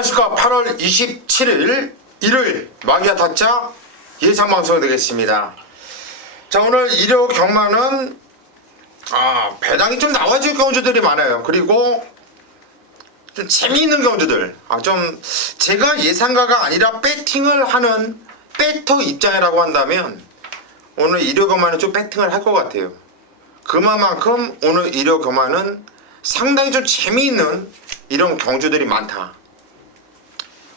안녕하십니까. 8월 27일 일요일 마기아 타짜 예상방송 되겠습니다. 자, 오늘 일요 경마는 배당이 좀 나와줄 경주들이 많아요. 그리고 좀 재미있는 경주들, 좀 제가 예상가가 아니라 배팅을 하는 배터 입장이라고 한다면 오늘 일요 경마는 좀 배팅을 할 것 같아요. 그만큼 오늘 일요 경마는 상당히 좀 재미있는 이런 경주들이 많다.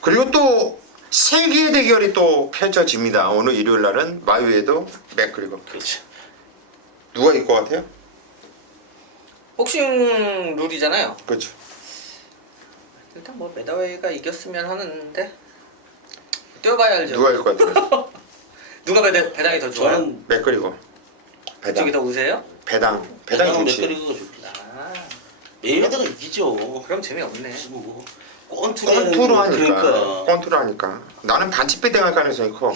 그리고 또 세계의 대결이 또 펼쳐집니다. 오늘 일요일 날은 마유에도 맥그리거. 그렇죠. 누가 이길 것 같아요? 복싱 룰이잖아요. 그렇죠. 일단 뭐 메다웨이가 이겼으면 하는데 뛰어봐야 알죠. 누가 이길 것 같아요? 누가 배당이 더 좋아요? 저는 맥그리거. 그쪽이 더 우세요? 배당이 배당은 좋지. 맥거리가 좋겠다. 아, 메이웨더가 이기죠. 그럼 재미없네. 뭐 권투로 하니까. 그러니까. 권투로 하니까. 나는 반칙 배당할 가능성이 커.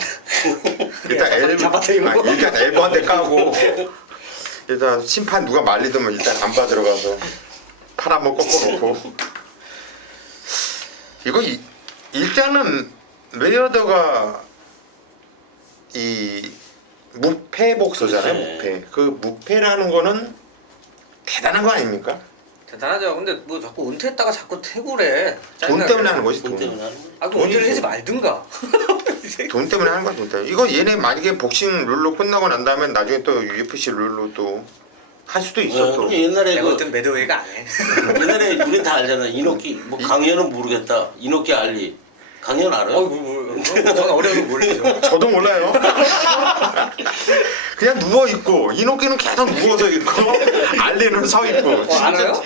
일단 엘보, 잡아떼고. 일단 엘보 한 대 까고 일단 심판 누가 말리더면 일단 안 받으러가서 팔 한번 꺾어놓고. 이거 일단은 메이어더가 이 무패 복서잖아요. 무패. 그 무패라는 거는 대단한 거 아닙니까? 대단하죠. 근데 뭐 자꾸 은퇴했다가 자꾸 퇴구래. 돈 때문에 하는 거지. 돈 돈. 때문에 하는 거. 아 그럼 은퇴를 하지 말든가. 돈 때문에 하는 거야. 돈 때문에. 이거 얘네 만약에 복싱 룰로 끝나고 난 다음에 나중에 또 UFC 룰로 또 할 수도 있어. 또. 근데 옛날에 내가 어떤 메다웨이가 안 해. 옛날에 우린 다 알잖아. 이노키 뭐 강현은 모르겠다. 이노키 알리. 강현 알아요? 저는 어려서 모르죠. 저도 몰라요. 그냥 누워 있고 이노키는 계속 누워서 있고 알리는 서 있고. 알아요?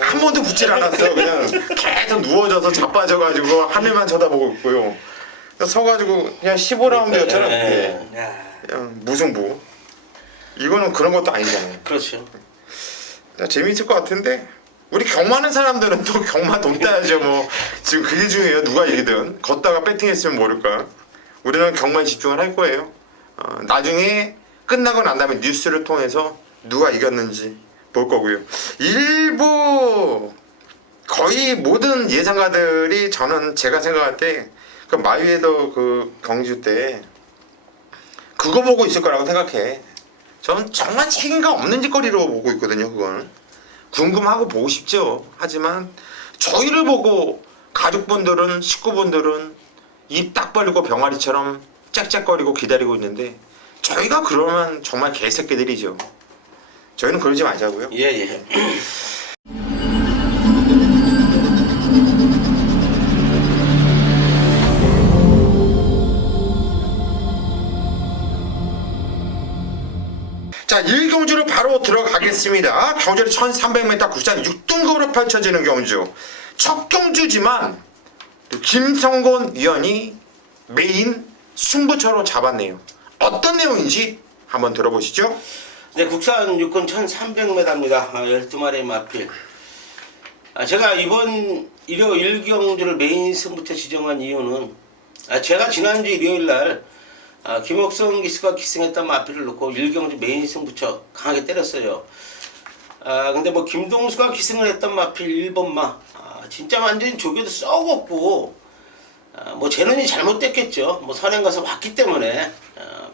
한 번도 붙질 않았어. 그냥 계속 누워져서 자빠져가지고 하늘만 쳐다보고 있고요. 서가지고 그냥 15라운드였잖아. 네. 야, 그냥 무승부. 이거는 그런 것도 아니잖아요. 그렇죠. 재미있을 것 같은데 우리 경마하는 사람들은 또 경마 돈 따야죠. 뭐 지금 그게 중요해요. 누가 이기든 걷다가 배팅했으면 모를까. 우리는 경마에 집중을 할 거예요. 나중에 끝나고 난 다음에 뉴스를 통해서 누가 이겼는지 볼 거고요. 일부 거의 모든 예상가들이 저는 제가 생각할 때 그 마유에더 그 경주 때 그거 보고 있을 거라고 생각해. 저는 정말 책임감 없는 짓거리로 보고 있거든요. 그건 궁금하고 보고 싶죠. 하지만 저희를 보고 가족분들은 식구분들은 입 딱 벌리고 병아리처럼 짝짝거리고 기다리고 있는데 저희가 그러면 정말 개새끼들이죠. 저희는 그러지 마자고요. 예. 자, 1경주로 바로 들어가겠습니다. 경주는 1300m 국산 6등급으로 펼쳐지는 경주. 첫 경주지만 김성곤 위원이 메인 승부처로 잡았네요. 어떤 내용인지 한번 들어보시죠. 네, 국산 육군 1300m입니다. 12마리의 마필. 제가 이번 일요 1경주를 메인 승부처 지정한 이유는 제가 지난주 일요일날 김옥성 기수가 기승했던 마필을 놓고 1경주 메인 승부처 강하게 때렸어요. 근데 뭐 김동수가 기승을 했던 마필 1번마 진짜 완전히 조교도 썩었고 뭐 재능이 잘못됐겠죠. 뭐 선행 가서 왔기 때문에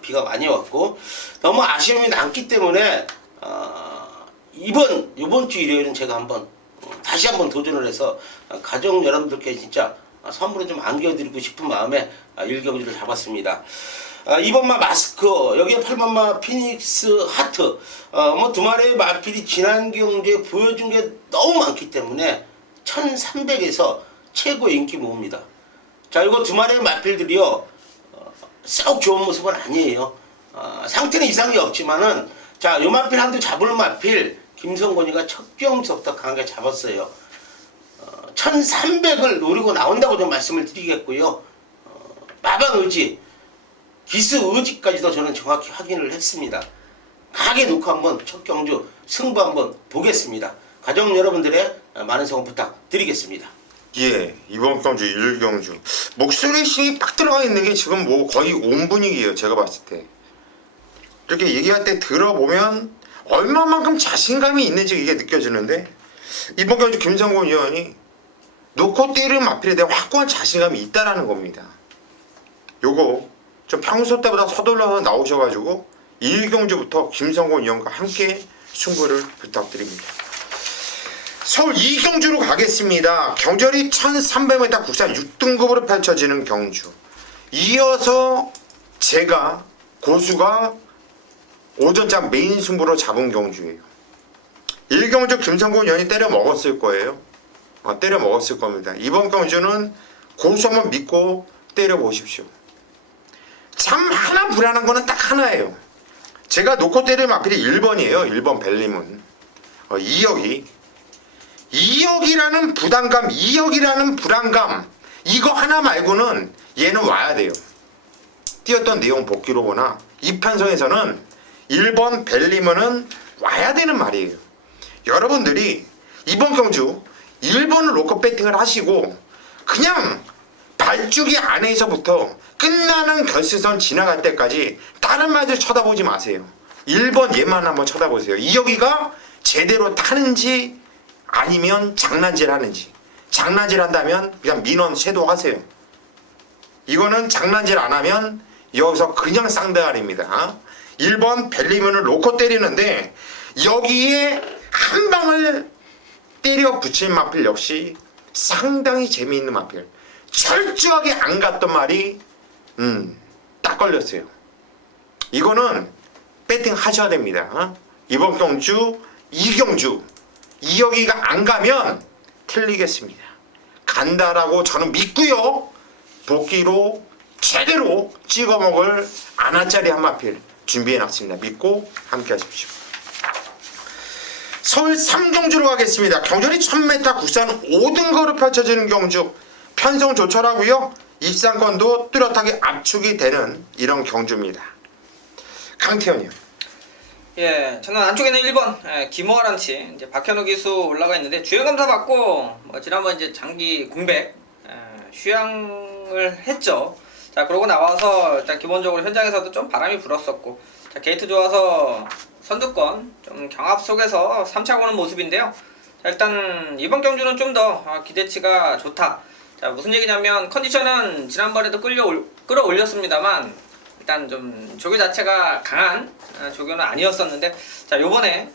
비가 많이 왔고 너무 아쉬움이 남기 때문에 이번 주 일요일은 제가 다시 한번 도전을 해서 가족 여러분들께 진짜 선물을 좀 안겨드리고 싶은 마음에 1경주를 잡았습니다. 2번마 마스크, 여기에 8번마 피닉스 하트, 뭐 두 마리의 마필이 지난 경주에 보여준 게 너무 많기 때문에 1300에서 최고 인기 모읍니다. 자, 이거 두 마리의 마필들이요, 썩 좋은 모습은 아니에요. 상태는 이상이 없지만은, 자, 요 마필 한두 잡을 마필, 김성곤이가 첫 경주부터 강하게 잡았어요. 1300을 노리고 나온다고 좀 말씀을 드리겠고요. 마방 의지, 기스 의지까지도 저는 정확히 확인을 했습니다. 강하게 놓고 한번 첫 경주 승부 한번 보겠습니다. 가족 여러분들의 많은 성원 부탁드리겠습니다. 예, 이번 경주 1경주 목소리 싱이 빡 들어가 있는 게 지금 뭐 거의 온 분위기예요. 제가 봤을 때 이렇게 얘기할 때 들어보면 얼마만큼 자신감이 있는지 이게 느껴지는데 이번 경주 김성곤 의원이 놓고 때리는 마필에 대한 확고한 자신감이 있다라는 겁니다. 요거 좀 평소 때보다 서둘러서 나오셔가지고 1경주부터 김성곤 위원과 함께 승부를 부탁드립니다. 서울 2경주로 가겠습니다. 경절이 1300m 국산 6등급으로 펼쳐지는 경주. 이어서 제가 고수가 오전장 메인 승부로 잡은 경주예요. 1경주 김성곤 위원이 때려 먹었을 거예요. 때려 먹었을 겁니다. 이번 경주는 고수 한번 믿고 때려 보십시오. 참 하나 불안한 거는 딱 하나예요. 제가 놓고 때릴 마필이 1번이에요. 1번 벨림은 2억이라는 부담감, 2억이라는 불안감, 이거 하나 말고는 얘는 와야 돼요. 뛰었던 내용 복기로 보나 이 편성에서는 1번 벨리먼은 와야 되는 말이에요. 여러분들이 이번 경주 1번을 놓고 배팅을 하시고 그냥 발주기 안에서부터 끝나는 결승선 지나갈 때까지 다른 말들 쳐다보지 마세요. 1번 얘만 한번 쳐다보세요. 2억이가 제대로 타는지 아니면 장난질 하는지. 장난질 한다면 그냥 민원 쇄도하세요. 이거는 장난질 안 하면 여기서 그냥 쌍대가리입니다. 1번 벨리문을 놓고 때리는데 여기에 한 방을 때려 붙인 마필 역시 상당히 재미있는 마필. 철저하게 안 갔던 말이 딱 걸렸어요. 이거는 배팅 하셔야 됩니다. 이번 경주 2경주 2억이가 안 가면 틀리겠습니다. 간다라고 저는 믿고요. 복귀로 제대로 찍어먹을 아나짜리 한 마필 준비해놨습니다. 믿고 함께 하십시오. 서울 3경주로 가겠습니다. 경전이 1000m 국산 5등거로 펼쳐지는 경주. 편성 조철하고요. 입상권도 뚜렷하게 압축이 되는 이런 경주입니다. 강태현이요. 예, 저는 안쪽에는 1번 김호아란치 이제 박현우 기수 올라가 있는데 주행 검사 받고 뭐 지난번 이제 장기 공백 휴양을 했죠. 자, 그러고 나와서 일단 기본적으로 현장에서도 좀 바람이 불었었고, 자, 게이트 좋아서 선두권 좀 경합 속에서 3차 고는 모습인데요. 자, 일단 이번 경주는 좀 더 기대치가 좋다. 자, 무슨 얘기냐면 컨디션은 지난번에도 끌어올렸습니다만 일단 좀 조교 자체가 강한 조교는 아니었었는데, 자, 요번에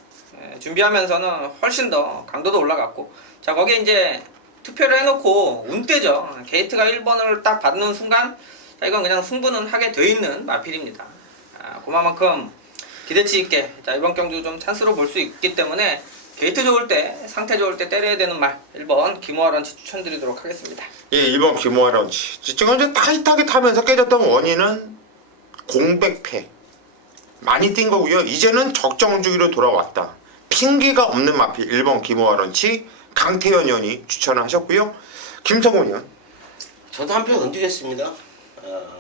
준비하면서는 훨씬 더 강도도 올라갔고, 자, 거기에 이제 투표를 해놓고 운대죠. 게이트가 1번을 딱 받는 순간, 자, 이건 그냥 승부는 하게 돼 있는 마필입니다. 그만큼 기대치 있게, 자, 이번 경주 좀 찬스로 볼 수 있기 때문에 게이트 좋을 때, 상태 좋을 때 때려야 되는 말 1번 김호아 런치 추천드리도록 하겠습니다. 예, 1번 김호아 런치. 지금 이제 타이트하게 타면서 깨졌던 원인은 공백패. 많이 뛴 거고요. 이제는 적정 주기로 돌아왔다. 핑계가 없는 마필 1번 김호아 런치 강태현 의원이 추천을 하셨고요. 김성곤 의원. 저도 한 표 던지겠습니다.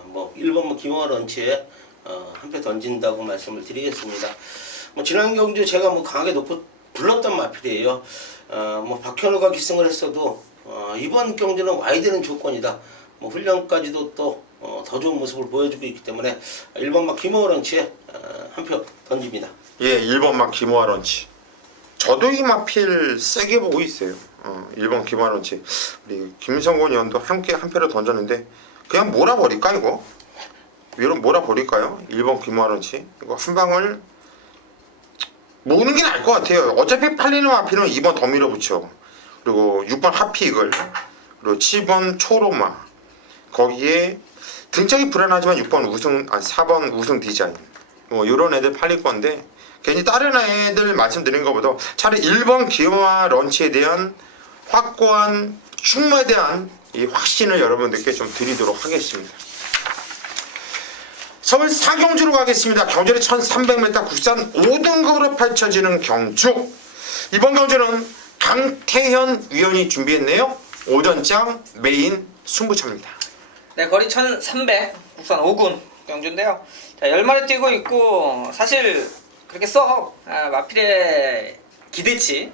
뭐 1번 김호아 런치에 한 표 던진다고 말씀을 드리겠습니다. 뭐 지난 경주 제가 뭐 강하게 놓고 불렀던 마필이에요. 뭐 박현우가 기승을 했어도 이번 경주는 와야 되는 조건이다. 뭐 훈련까지도 또 더 좋은 모습을 보여주고 있기 때문에 1번 막 김호아 런치에 한 표 던집니다. 예, 1번 막 김호아 런치. 저도 이 마필 세게 보고 있어요. 1번 김호아 런치. 우리 김성곤 의원도 함께 한 표를 던졌는데 그냥 몰아버릴까 이거? 위로 몰아버릴까요? 1번 김호아 런치. 이거 한 방을 모으는 게 나을 것 같아요. 어차피 팔리는 마필은 2번 더 밀어붙여. 그리고 6번 하피이글, 그리고 7번 초로마. 거기에 등짝이 불안하지만 4번 우승 디자인. 뭐 이런 애들 팔릴 건데 괜히 다른 애들 말씀드린 것보다 차라리 1번 기호아 런치에 대한 확고한 충무에 대한 이 확신을 여러분들께 좀 드리도록 하겠습니다. 서울 4경주로 가겠습니다. 경주리 1300m 국산 5등급으로 펼쳐지는 경주. 이번 경주는 강태현 위원이 준비했네요. 오전장 메인 승부차입니다. 네, 거리 1300 국산 5군 경주인데요. 자, 10마리 뛰고 있고 사실 그렇게 썩 마필의 기대치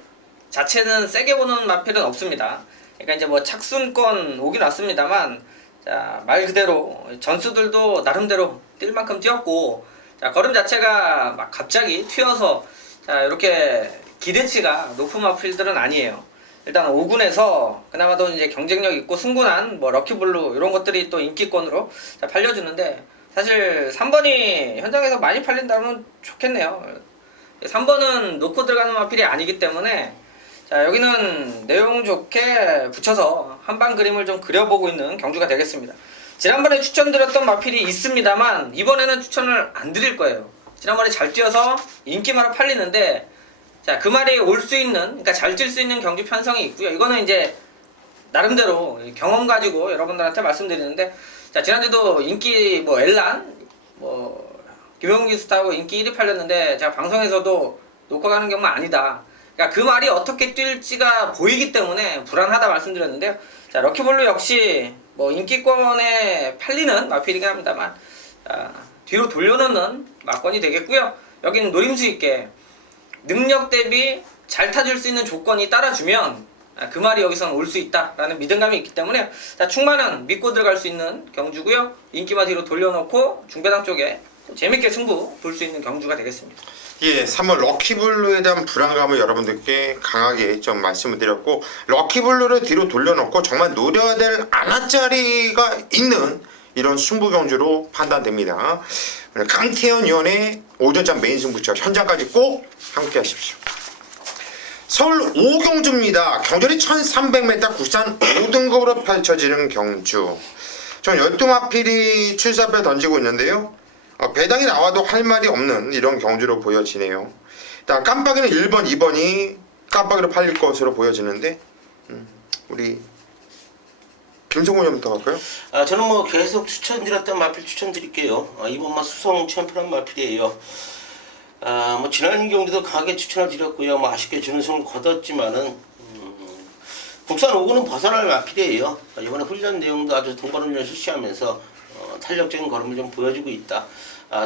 자체는 세게 보는 마필은 없습니다. 그러니까 이제 뭐 착순권 오긴 왔습니다만, 자, 말 그대로 전수들도 나름대로 뛸 만큼 뛰었고, 자, 걸음 자체가 막 갑자기 튀어서 자, 이렇게 기대치가 높은 마필들은 아니에요. 일단 5군에서 그나마도 이제 경쟁력 있고 승부난 뭐 럭키블루 이런 것들이 또 인기권으로 자, 팔려주는데 사실 3번이 현장에서 많이 팔린다면 좋겠네요. 3번은 놓고 들어가는 마필이 아니기 때문에 자 여기는 내용 좋게 붙여서 한방 그림을 좀 그려보고 있는 경주가 되겠습니다. 지난번에 추천드렸던 마필이 있습니다만 이번에는 추천을 안 드릴 거예요. 지난번에 잘 뛰어서 인기마로 팔리는데 자 그 말이 올 수 있는 그러니까 잘 뛸 수 있는 경주 편성이 있고요. 이거는 이제 나름대로 경험 가지고 여러분들한테 말씀드리는데 자 지난주도 인기 뭐 엘란 뭐 김용기 기수타고 인기 1위 팔렸는데 제가 방송에서도 놓고 가는 경우는 아니다. 그러니까 그 말이 어떻게 뛸지가 보이기 때문에 불안하다 말씀드렸는데요. 자 럭키볼루 역시 뭐 인기권에 팔리는 마필이긴 합니다만 뒤로 돌려놓는 막권이 되겠고요. 여기는 노림수 있게 능력 대비 잘 타줄 수 있는 조건이 따라주면 그 말이 여기서는 올 수 있다라는 믿음감이 있기 때문에 자, 충만은 믿고 들어갈 수 있는 경주고요. 인기마 뒤로 돌려놓고 중배당 쪽에 재밌게 승부 볼 수 있는 경주가 되겠습니다. 예, 3월 럭키블루에 대한 불안감을 여러분들께 강하게 좀 말씀을 드렸고 럭키블루를 뒤로 돌려놓고 정말 노려야 될 안아짜리가 있는 이런 승부 경주로 판단됩니다. 강태현 위원의 오전장 메인 승부처 현장까지 꼭 함께 하십시오. 서울 5경주입니다. 경주리 1300m 국산 5등급으로 펼쳐지는 경주. 전 12마필이 출사표 던지고 있는데요. 배당이 나와도 할 말이 없는 이런 경주로 보여지네요. 일단 깜빡이는 1번, 2번이 깜빡이로 팔릴 것으로 보여지는데 우리 김성훈 형부터 갈까요? 저는 뭐 계속 추천드렸던 마필 추천드릴게요. 이번만 수성 챔피언 마필이에요. 뭐 지난 경기도 강하게 추천을 드렸고요. 뭐 아쉽게 준우승을 거뒀지만은 국산 5구는 벗어날 마필이에요. 이번에 훈련 내용도 아주 동반훈련 실시하면서 탄력적인 걸음을 좀 보여주고 있다.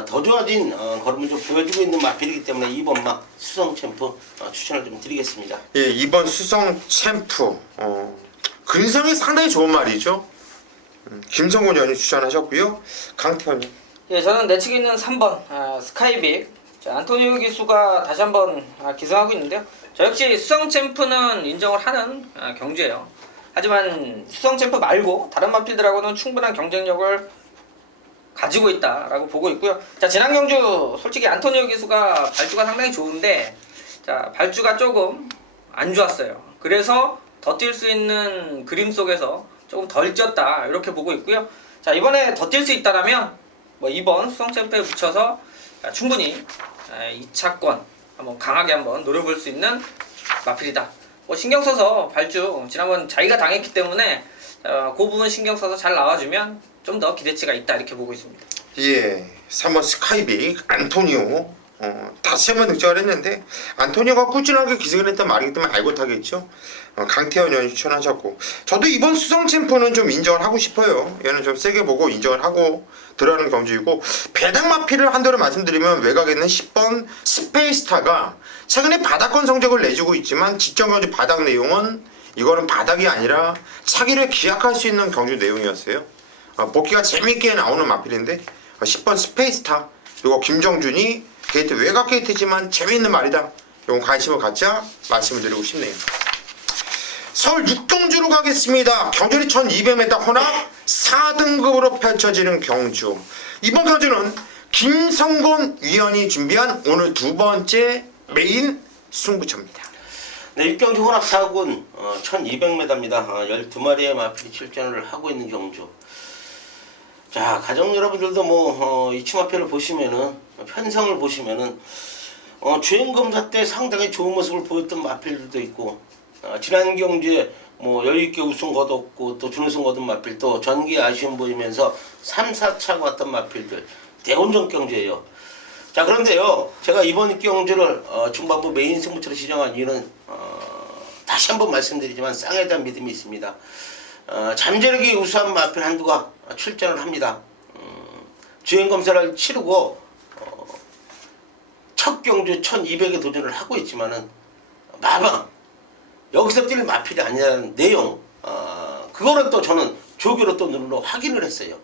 더 좋아진 걸음을 좀 보여주고 있는 마필이기 때문에 2번마 수성 챔프 추천을 좀 드리겠습니다. 예, 2번 수성 챔프. 근성이 상당히 좋은 말이죠. 김성훈 의원이 추천하셨고요. 강태현이. 예, 저는 내치기 있는 3번 스카이빅 자, 안토니오 기수가 다시 한번 기승하고 있는데요. 저 역시 수성 챔프는 인정을 하는 경주예요. 하지만 수성 챔프 말고 다른 마필들하고는 충분한 경쟁력을 가지고 있다라고 보고 있고요. 자 지난 경주 솔직히 안토니오 기수가 발주가 상당히 좋은데 자 발주가 조금 안 좋았어요. 그래서 더 뛸 수 있는 그림 속에서 조금 덜 뛰었다 이렇게 보고 있고요. 자 이번에 더 뛸 수 있다라면 뭐 2번 수성 챔프에 붙여서 충분히 2차권 한번 강하게 한번 노려볼 수 있는 마필이다. 뭐 신경 써서 발주 지난번 자기가 당했기 때문에 그 부분 신경 써서 잘 나와주면 좀 더 기대치가 있다 이렇게 보고 있습니다. 예, 3번 스카이빅 안토니오. 다시 한번 득점을 했는데 안토니오가 꾸준하게 기승을 했던 말이기 때문에 알고 타겠죠. 강태현 의원이 추천하셨고 저도 이번 수성 챔프는 좀 인정을 하고 싶어요. 얘는 좀 세게 보고 인정을 하고 들어가는 경주이고 배당 마필을 한도로 말씀드리면 외곽에 있는 10번 스페이스타가 최근에 바닥권 성적을 내주고 있지만 직전 경주 바닥 내용은 이거는 바닥이 아니라 차기를 기약할 수 있는 경주 내용이었어요. 복귀가 재미있게 나오는 마필인데 10번 스페이스타 이거 김정준이 게이트 외곽 게이트지만 재미있는 말이다. 이건 관심을 갖자 말씀을 드리고 싶네요. 서울 6경주로 가겠습니다. 경주리 1200m 혼합 4등급으로 펼쳐지는 경주. 이번 경주는 김성곤 위원이 준비한 오늘 두 번째 메인 승부처입니다. 네, 6경주 혼합 4군 1200m입니다. 12마리의 마필이 출전을 하고 있는 경주. 자, 가정 여러분들도 뭐 이치마표를 보시면은 편성을 보시면은 주행검사 때 상당히 좋은 모습을 보였던 마필들도 있고 지난 경주에 뭐 여유있게 우승 거뒀고 또 준우승 거둔 마필 또 전기에 아쉬움 보이면서 3, 4차 왔던 마필들 대혼전 경주예요. 자 그런데요 제가 이번 경주를 중반부 메인 승부처로 지정한 이유는 다시 한번 말씀드리지만 쌍에 대한 믿음이 있습니다. 잠재력이 우수한 마필 한두가 출전을 합니다. 주행검사를 치르고 첫 경주 1200에 도전을 하고 있지만은 마방 여기서 뛸 마필이 아니라는 내용 그거는 또 저는 조교로 또 눈으로 확인을 했어요.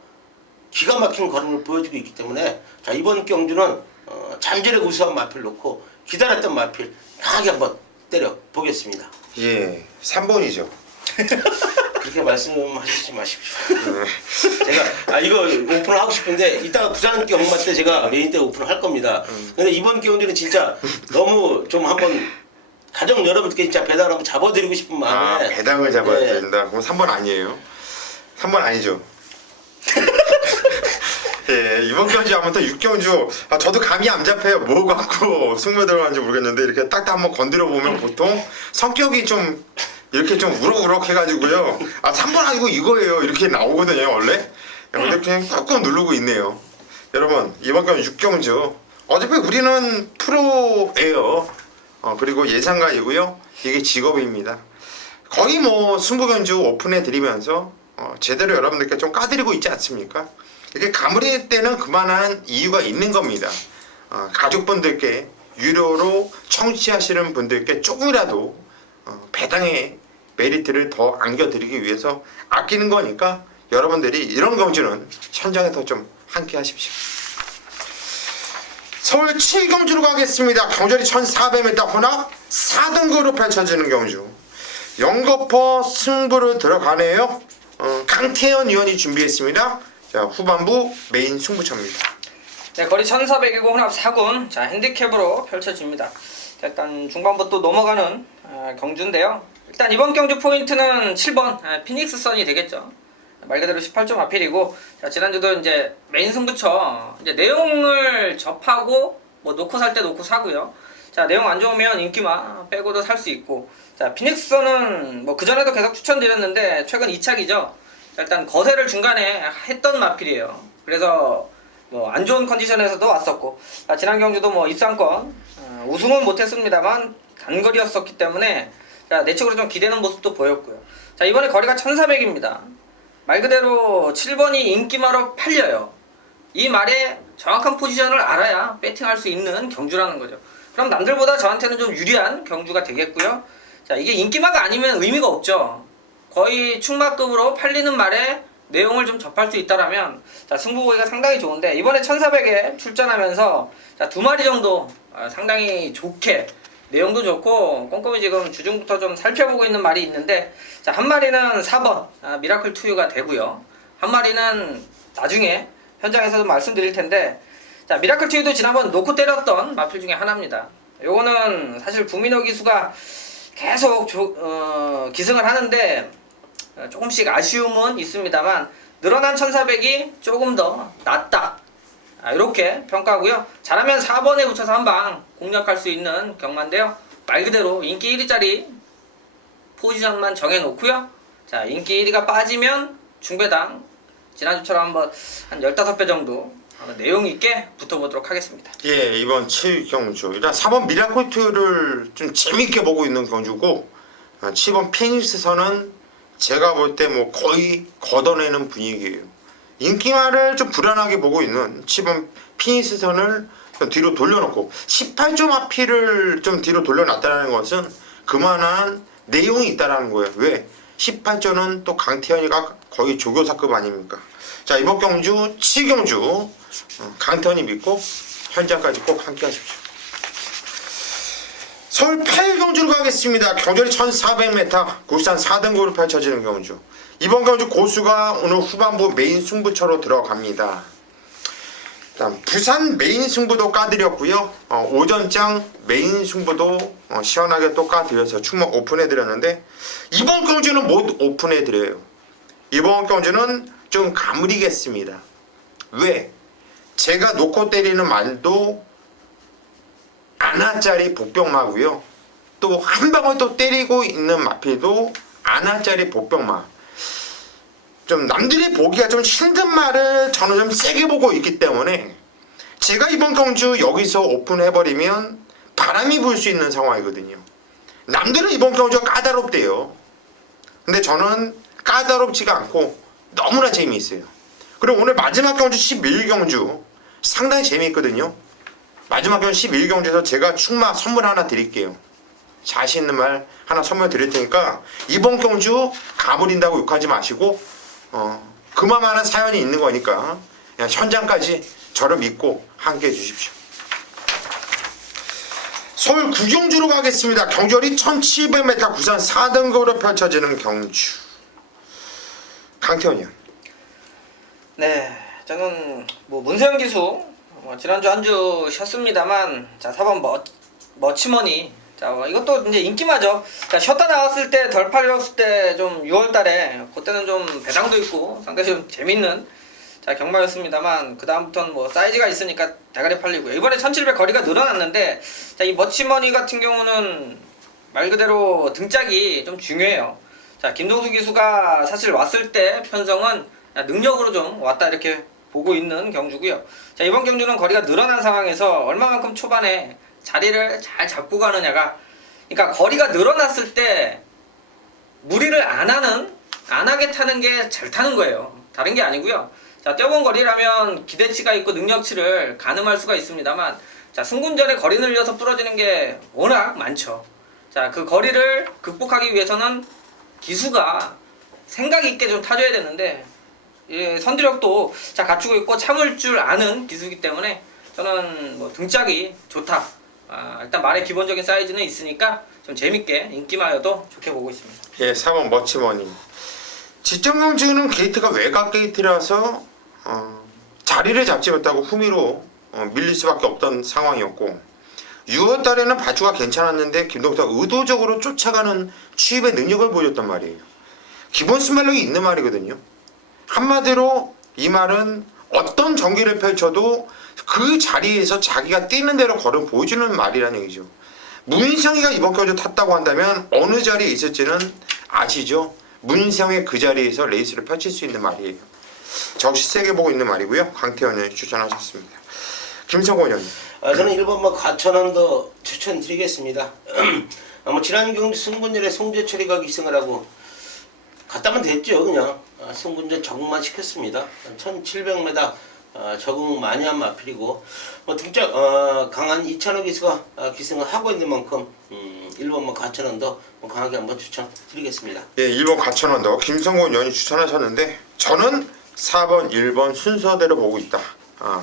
기가 막힌 걸음을 보여주고 있기 때문에 자 이번 경주는 잠재력 우수한 마필 놓고 기다렸던 마필 강하게 한번 때려 보겠습니다. 예, 3번이죠. 그렇게 말씀하시지 마십시오. 제가 이거 오픈을 하고 싶은데 이따가 부산 경마 때 제가 메인 때 오픈을 할 겁니다. 근데 이번 경주는 진짜 너무 좀 한번 가정 여러분께 진짜 배당을 한번 잡아드리고 싶은 마음에 배당을 잡아야 네. 된다. 그럼 3번 아니에요? 3번 아니죠. 예, 이번 경주 아무튼 6경주 저도 감이 안 잡혀요. 뭐 갖고 승부 들어가는지 모르겠는데 이렇게 딱 한번 건드려 보면 보통 성격이 좀 이렇게 좀 우럭우럭 해가지고요. 3번 아니고 이거예요. 이렇게 나오거든요 원래. 근데 그냥 꾹꾹 누르고 있네요. 여러분 이번 경주 6경주 어차피 우리는 프로예요. 그리고 예상가이고요. 이게 직업입니다. 거의 뭐 승부경주 오픈해 드리면서 제대로 여러분들께 좀 까드리고 있지 않습니까? 이렇게 가물일 때는 그만한 이유가 있는 겁니다. 가족분들께 유료로 청취하시는 분들께 조금이라도 배당의 메리트를 더 안겨드리기 위해서 아끼는 거니까 여러분들이 이런 경주는 현장에서 좀 함께 하십시오. 서울 7경주로 가겠습니다. 경절이 1400m 혼합 4등급으로 펼쳐지는 경주. 영거퍼 승부를 들어가네요. 강태현 위원이 준비했습니다. 자, 후반부 메인 승부처입니다. 네, 거리 1400이고 혼합 4군. 자, 핸디캡으로 펼쳐집니다. 자, 일단 중반부 또 넘어가는 경주인데요. 일단 이번 경주 포인트는 7번 피닉스 선이 되겠죠. 말 그대로 18점 아필이고, 자, 지난주도 이제 메인 승부처 이제 내용을 접하고 뭐 놓고 살 때 놓고 사고요. 자, 내용 안 좋으면 인기마 빼고도 살 수 있고, 자, 피닉스 선은 뭐 그전에도 계속 추천드렸는데 최근 2착이죠. 자, 일단 거세를 중간에 했던 마필이에요. 그래서 뭐 안 좋은 컨디션에서도 왔었고, 자, 지난 경주도 뭐 입상권 우승은 못했습니다만 단거리였었기 때문에 자, 내측으로 좀 기대는 모습도 보였고요. 자, 이번에 거리가 1400입니다. 말 그대로 7번이 인기마로 팔려요. 이 말에 정확한 포지션을 알아야 배팅할 수 있는 경주라는 거죠. 그럼 남들보다 저한테는 좀 유리한 경주가 되겠고요. 자, 이게 인기마가 아니면 의미가 없죠. 거의 충마급으로 팔리는 말에 내용을 좀 접할 수 있다라면 자, 승부보기가 상당히 좋은데 이번에 1400에 출전하면서 자, 2마리 정도 상당히 좋게 내용도 좋고 꼼꼼히 지금 주중부터 좀 살펴보고 있는 말이 있는데, 자, 한 마리는 4번 미라클 투유가 되고요. 한 마리는 나중에 현장에서도 말씀드릴 텐데, 자, 미라클 투유도 지난번 놓고 때렸던 마필 중에 하나입니다. 요거는 사실 부민호 기수가 계속 기승을 하는데 조금씩 아쉬움은 있습니다만 늘어난 1400이 조금 더 낫다, 이렇게 평가하고요. 잘하면 4번에 붙여서 한방 공략할 수 있는 경마인데요. 말 그대로 인기 1위짜리 포지션만 정해놓고요. 자, 인기 1위가 빠지면 중배당 지난주처럼 한번 한 15배 정도 내용 있게 붙어보도록 하겠습니다. 예, 이번 7경주 일단 4번 미라클2를 좀 재밌게 보고 있는 경주고, 7번 피닉스선은 제가 볼 때 뭐 거의 걷어내는 분위기예요. 인기마를 좀 불안하게 보고 있는 7번 피닉스선을 좀 뒤로 돌려놓고 18점 아피를 좀 뒤로 돌려놨다는 것은 그만한 내용이 있다라는 거예요. 왜? 18점은 또 강태현이가 거의 조교사급 아닙니까? 자, 이번 경주 7경주 강태현이 믿고 현장까지 꼭 함께 하십시오. 서울 8경주로 가겠습니다. 경절이 1400m 굴산 4등급으로 펼쳐지는 경주. 이번 경주 고수가 오늘 후반부 메인 승부처로 들어갑니다. 일단 부산 메인 승부도 까드렸고요. 오전장 메인 승부도 시원하게 또 까드려서 충목 오픈해드렸는데, 이번 경주는 못 오픈해드려요. 이번 경주는 좀 가물이겠습니다. 왜? 제가 놓고 때리는 말도 아나짜리 복병마고요. 또 한 방울 또 때리고 있는 마필도 아나짜리 복병마. 좀 남들이 보기가 좀 힘든 말을 저는 좀 세게 보고 있기 때문에 제가 이번 경주 여기서 오픈해버리면 바람이 불 수 있는 상황이거든요. 남들은 이번 경주가 까다롭대요. 근데 저는 까다롭지가 않고 너무나 재미있어요. 그리고 오늘 마지막 경주 11경주 상당히 재미있거든요. 마지막 경주 11경주에서 제가 충마 선물 하나 드릴게요. 자신 있는 말 하나 선물 드릴 테니까 이번 경주 가물인다고 욕하지 마시고 그만한 사연이 있는 거니까 그냥 현장까지 저를 믿고 함께 해주십시오. 서울 구경주로 가겠습니다. 경주거리 1700m 구산 4등급으로 펼쳐지는 경주. 강태원이요. 네, 저는 뭐 문세영 기수 지난주 한 주 쉬었습니다만, 자 4번 머치머니. 자 이것도 이제 인기마죠. 자 쉬었다 나왔을 때 덜 팔렸을 때 좀 6월달에 그때는 좀 배당도 있고 상당히 좀 재밌는 자 경마였습니다만, 그 다음부터는 뭐 사이즈가 있으니까 대가리 팔리고요. 이번에 1700 거리가 늘어났는데, 자 이 머치머니 같은 경우는 말 그대로 등짝이 좀 중요해요. 자 김동수 기수가 사실 왔을 때 편성은 능력으로 좀 왔다 이렇게 보고 있는 경주고요. 자 이번 경주는 거리가 늘어난 상황에서 얼마만큼 초반에 자리를 잘 잡고 가느냐가, 그러니까 거리가 늘어났을 때 무리를 안 하게 타는 게 잘 타는 거예요. 다른 게 아니고요. 자 뛰어본 거리라면 기대치가 있고 능력치를 가늠할 수가 있습니다만, 자 승군전에 거리 늘려서 부러지는 게 워낙 많죠. 자 그 거리를 극복하기 위해서는 기수가 생각 있게 좀 타줘야 되는데, 예, 선두력도 자 갖추고 있고 참을 줄 아는 기수이기 때문에 저는 뭐 등짝이 좋다. 일단 말의 기본적인 사이즈는 있으니까 좀 재밌게 인기마여도 좋게 보고 있습니다. 예, 4번 머치머니. 지점 경주는 게이트가 외곽 게이트라서 자리를 잡지 못하고 후미로 밀릴 수밖에 없던 상황이었고, 6월달에는 바주가 괜찮았는데 김동수가 의도적으로 쫓아가는 취입의 능력을 보여줬단 말이에요. 기본 순발력이 있는 말이거든요. 한마디로 이 말은 어떤 전기를 펼쳐도 그 자리에서 자기가 뛰는 대로 걸음 보여주는 말이라는 얘기죠. 문성이가 이번 경주 탔다고 한다면 어느 자리에 있을지는 아시죠? 문성이 그 자리에서 레이스를 펼칠 수 있는 말이에요. 저 역시 세게 보고 있는 말이고요. 강태원 의원이 추천하셨습니다. 김성곤 의원님. 저는 1번 가천원도 추천드리겠습니다. 지난 경주 승군전에 송재철이가 기승을 하고 갔다면 됐죠. 그냥 승군전 적응만 시켰습니다. 1700m 적응 많이 한 마필이고, 등짝 강한 이찬호 기수가 기승을 하고 있는 만큼 1번 가천원도 강하게 한번 추천드리겠습니다. 예, 1번 가천원도 김성곤 의원이 추천하셨는데, 저는 4번, 1번 순서대로 보고 있다.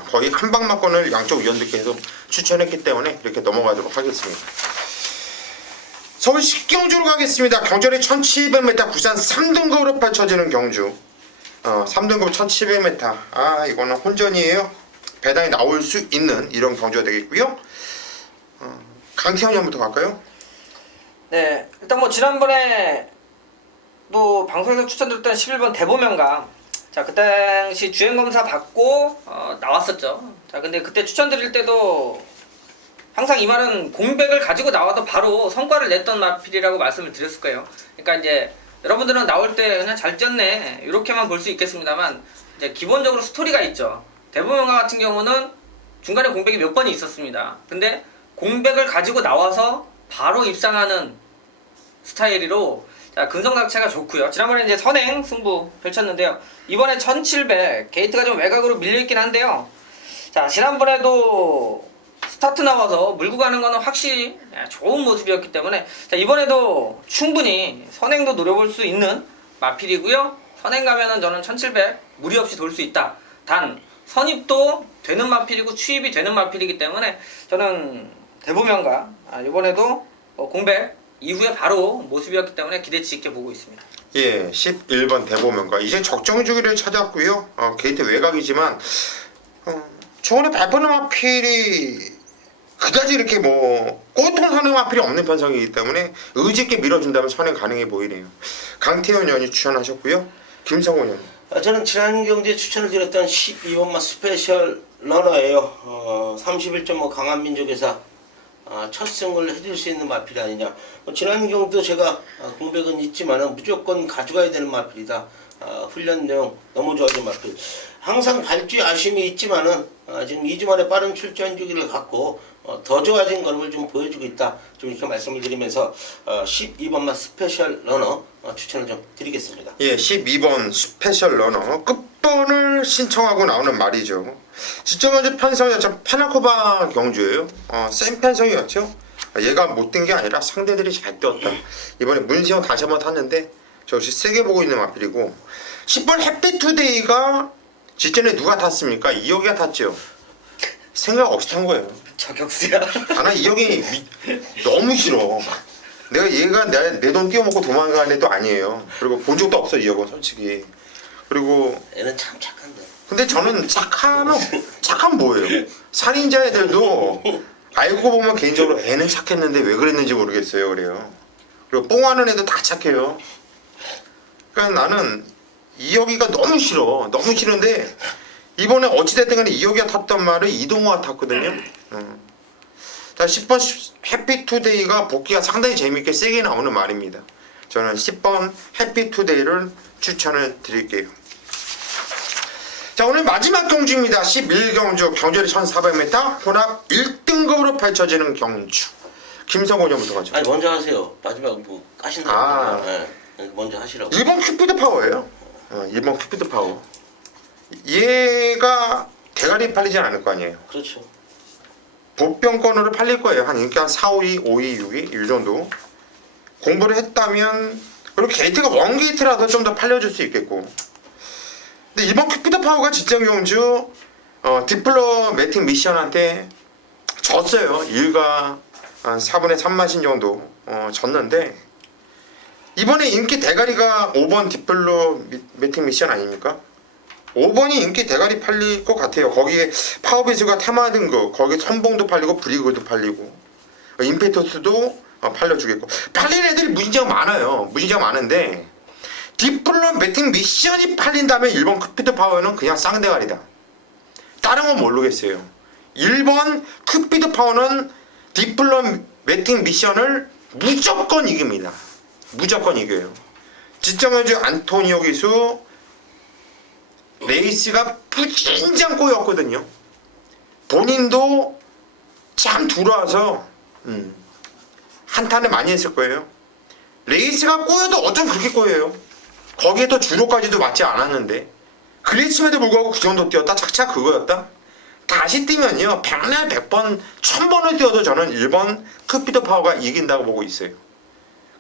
거의 한방막권을 양쪽 위원들께서 추천했기 때문에 이렇게 넘어가도록 하겠습니다. 서울 식경주로 가겠습니다. 경주거리 1700m 구산 3등급으로 펼쳐지는 경주. 3등급 1700m. 이거는 혼전이에요. 배당이 나올 수 있는 이런 경주가 되겠고요. 강태현 형부터 갈까요? 네, 일단 뭐 지난번에 또 방송에서 추천드렸던 11번 대보명가, 자 그때 당시 주행검사 받고 나왔었죠. 자 근데 그때 추천드릴 때도 항상 이 말은 공백을 가지고 나와도 바로 성과를 냈던 마필이라고 말씀을 드렸을 거예요. 그러니까 이제 여러분들은 나올 때 그냥 잘 쪘네 이렇게만 볼 수 있겠습니다만, 이제 기본적으로 스토리가 있죠. 대보명가 같은 경우는 중간에 공백이 몇 번이 있었습니다. 근데 공백을 가지고 나와서 바로 입상하는 스타일이로, 자 근성각체가 좋고요. 지난번에 이제 선행 승부 펼쳤는데요. 이번에 1700 게이트가 좀 외곽으로 밀려있긴 한데요. 자 지난번에도 스타트 나와서 물고 가는 거는 확실히 좋은 모습이었기 때문에, 자 이번에도 충분히 선행도 노려볼 수 있는 마필이고요. 선행 가면은 저는 1700 무리 없이 돌 수 있다. 단 선입도 되는 마필이고 추입이 되는 마필이기 때문에 저는 대보명가 이번에도 공백 이후에 바로 모습이었기 때문에 기대치 있게 보고 있습니다. 예, 11번 대보명가. 이제 적정 주기를 찾았고요. 게이트 외곽이지만 저번에 발표는 마필이 그다지 이렇게 뭐 꼬통하는 마필이 없는 편성이기 때문에 의지 있게 밀어준다면 선행 가능해 보이네요. 강태현 의원이 추천하셨고요. 김성훈 의원. 저는 지난 경주에 추천을 드렸던 12번마 스페셜 러너예요. 31.5 강한 민족에서 첫 승을 해줄 수 있는 마필이 아니냐. 지난 경도 제가 공백은 있지만은 무조건 가져가야 되는 마필이다. 훈련 내용 너무 좋아진 마필. 항상 발주에 아쉬움이 있지만은 지금 2주 만에 빠른 출전 주기를 갖고 더 좋아진 걸음을 좀 보여주고 있다. 좀 이렇게 말씀을 드리면서 12번마 스페셜 러너 추천을 좀 드리겠습니다. 예, 12번 스페셜 러너 끝번을 신청하고 나오는 말이죠. 지점현재 편성이 참 파나코바 경주예요. 센 편성이었죠. 얘가 못 뛴 게 아니라 상대들이 잘 뛰었다. 이번에 문세영 다시 한번 탔는데 저 역시 세게 보고 있는 마필이고, 10번 해피투데이가 직전에 누가 탔습니까? 이혁이가 탔죠. 생각 없이 탄 거예요. 저격수야. 나 이 형이 너무 싫어. 내가 얘가 내 돈 띄워먹고 도망가는 애도 아니에요. 그리고 본 적도 없어 이 형은 솔직히. 그리고 애는 참 착한데. 근데 저는 착한 뭐예요? 살인자 애들도 알고 보면 개인적으로 애는 착했는데 왜 그랬는지 모르겠어요. 그래요. 그리고 뽕하는 애도 다 착해요. 그러니까 나는 이혁이가 너무 싫어. 너무 싫은데 이번에 어찌됐든 간에 이혁이가 탔던 말을 이동호가 탔거든요. 자, 10번 해피투데이가 복귀가 상당히 재밌게 세게 나오는 말입니다. 저는 10번 해피투데이를 추천을 드릴게요. 자, 오늘 마지막 경주입니다. 11경주 경주리 1400m 혼합 1등급으로 펼쳐지는 경주. 김성곤 형부터 가죠. 아니 먼저 하세요. 마지막 뭐 까신다고. 네. 먼저 하시라고. 1번 큐피드 파워예요. 1번 큐피드 파워. 얘가 대가리 팔리지 않을 거 아니에요. 그렇죠. 보병권으로 팔릴 거예요. 그러니까 4, 5, 2, 5, 2, 6, 2, 이 정도. 공부를 했다면 그리고 게이트가 원 게이트라서 좀 더 팔려줄 수 있겠고. 근데 이번 큐피드 파워가 직전 경주 디플로매틱 미션한테 졌어요. 1가 한 4분의 3마신 정도 졌는데 이번에 인기 대가리가 5번 디플로매틱 미션 아닙니까? 5번이 인기 대가리 팔릴 것 같아요. 거기에 파워비스가 테마 등급, 거기 선봉도 팔리고 브리그도 팔리고 임페투스도 팔려주겠고 팔릴 애들이 무진장 많아요. 무진장 많은데 디플로매틱 미션이 팔린다면 1번 큐피드 파워는 그냥 쌍대가리다. 다른 건 모르겠어요. 1번 큐피드 파워는 디플로매틱 미션을 무조건 이깁니다. 무조건 이겨요. 지정현주 안토니오 기수 레이스가 부진장 꼬였거든요. 본인도 참 들어와서 한탄을 많이 했을 거예요. 레이스가 꼬여도 어쩜 그렇게 꼬여요. 거기에 또 주로까지도 맞지 않았는데 그랬음에도 불구하고 그 정도 뛰었다? 착착 그거였다? 다시 뛰면요 100날 100번 1000번을 뛰어도 저는 1번 큐피드 파워가 이긴다고 보고 있어요.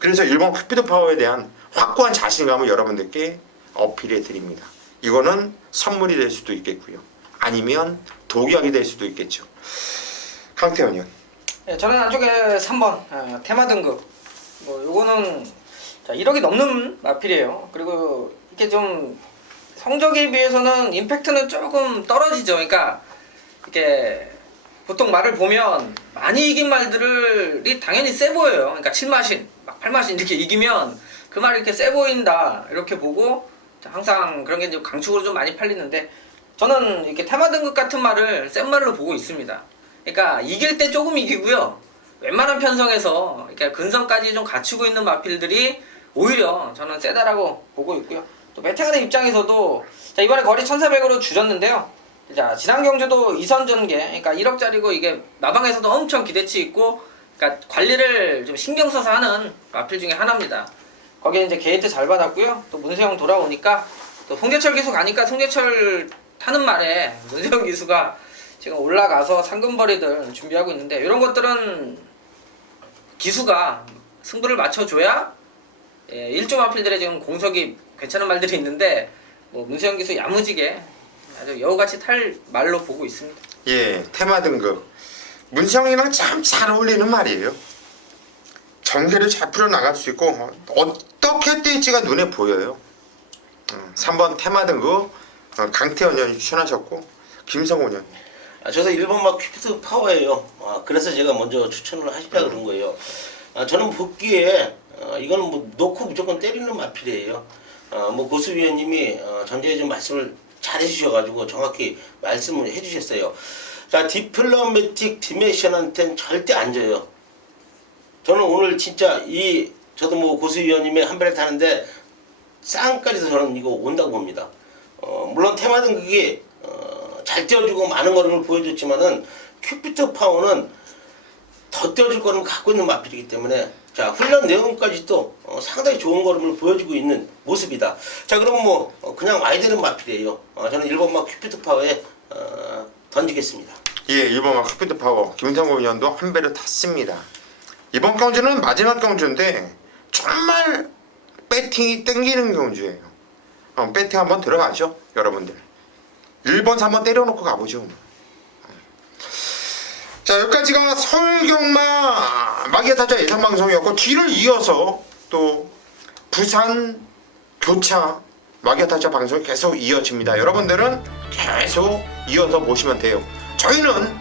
그래서 1번 큐피드 파워에 대한 확고한 자신감을 여러분들께 어필해 드립니다. 이거는 선물이 될 수도 있겠고요. 아니면 독약이 될 수도 있겠죠. 강태현 형. 예, 저는 안쪽에 3번 테마 등급. 요거는 자, 1억이 넘는 마필이에요. 그리고 이렇게 좀 성적에 비해서는 임팩트는 조금 떨어지죠. 그러니까 이렇게 보통 말을 보면 많이 이긴 말들이 당연히 세 보여요. 그러니까 7마신, 막 8마신 이렇게 이기면 그 말이 이렇게 세 보인다 이렇게 보고 항상 그런 게 이제 강축으로 좀 많이 팔리는데 저는 이렇게 테마 등급 같은 말을 센 말로 보고 있습니다. 그러니까 이길 때 조금 이기고요. 웬만한 편성에서 그러니까 근성까지 좀 갖추고 있는 마필들이 오히려 저는 세다라고 보고 있고요. 또 메테가드 입장에서도 자, 이번에 거리 1400으로 줄였는데요. 자, 지난 경주도 2선 전개, 그러니까 1억짜리고 이게 마방에서도 엄청 기대치 있고, 그러니까 관리를 좀 신경 써서 하는 마필 중에 하나입니다. 거기에 이제 게이트 잘 받았고요. 또 문세영 돌아오니까 또 송재철 기수 가니까 송재철 타는 말에 문세영 기수가 지금 올라가서 상금벌이들 준비하고 있는데 이런 것들은 기수가 승부를 맞춰줘야 1조 마필들의 지금 공석이 괜찮은 말들이 있는데 뭐 문세영 기수 야무지게 아주 여우같이 탈 말로 보고 있습니다. 예, 테마 등급. 문성이랑 참 잘 어울리는 말이에요. 전개를 잘 풀어나갈 수 있고 어떻게 뛸지가 눈에 보여요. 3번 테마 등급 강태현 의원이 추천하셨고 김성곤 의원. 저도 1번 막 큐피드 파워예요. 그래서 제가 먼저 추천을 하시라 그런 거예요. 저는 복귀에 이거는 뭐 놓고 무조건 때리는 마필이에요. 뭐 고수위원님이 전제에 좀 말씀을 잘 해주셔가지고 정확히 말씀을 해주셨어요. 자, 디플로매틱 디메이션한테는 절대 안 져요. 저는 오늘 진짜 저도 뭐 고수위원님의 한 배를 타는데 쌍까지도 저는 이거 온다고 봅니다. 물론 테마 등급이 잘 띄워주고 많은 걸음을 보여줬지만은 큐피드 파워는 더 띄워줄 걸음을 갖고 있는 마필이기 때문에 자, 훈련 내용까지 또 상당히 좋은 걸음을 보여주고 있는 모습이다. 자, 그럼 뭐 그냥 와야 되는 마필이에요. 저는 1번 막 큐피드 파워에 던지겠습니다. 예, 1번 막 큐피드 파워 김성곤 의원도 한 배를 탔습니다. 이번 경주는 마지막 경주인데 정말 배팅이 땡기는 경주예요. 배팅 한번 들어가죠, 여러분들. 1번, 3번 때려놓고 가보죠. 자, 여기까지가 서울 경마 마기아 타자 예상 방송이었고, 뒤를 이어서 또 부산 교차 마기아 타자 방송이 계속 이어집니다. 여러분들은 계속 이어서 보시면 돼요. 저희는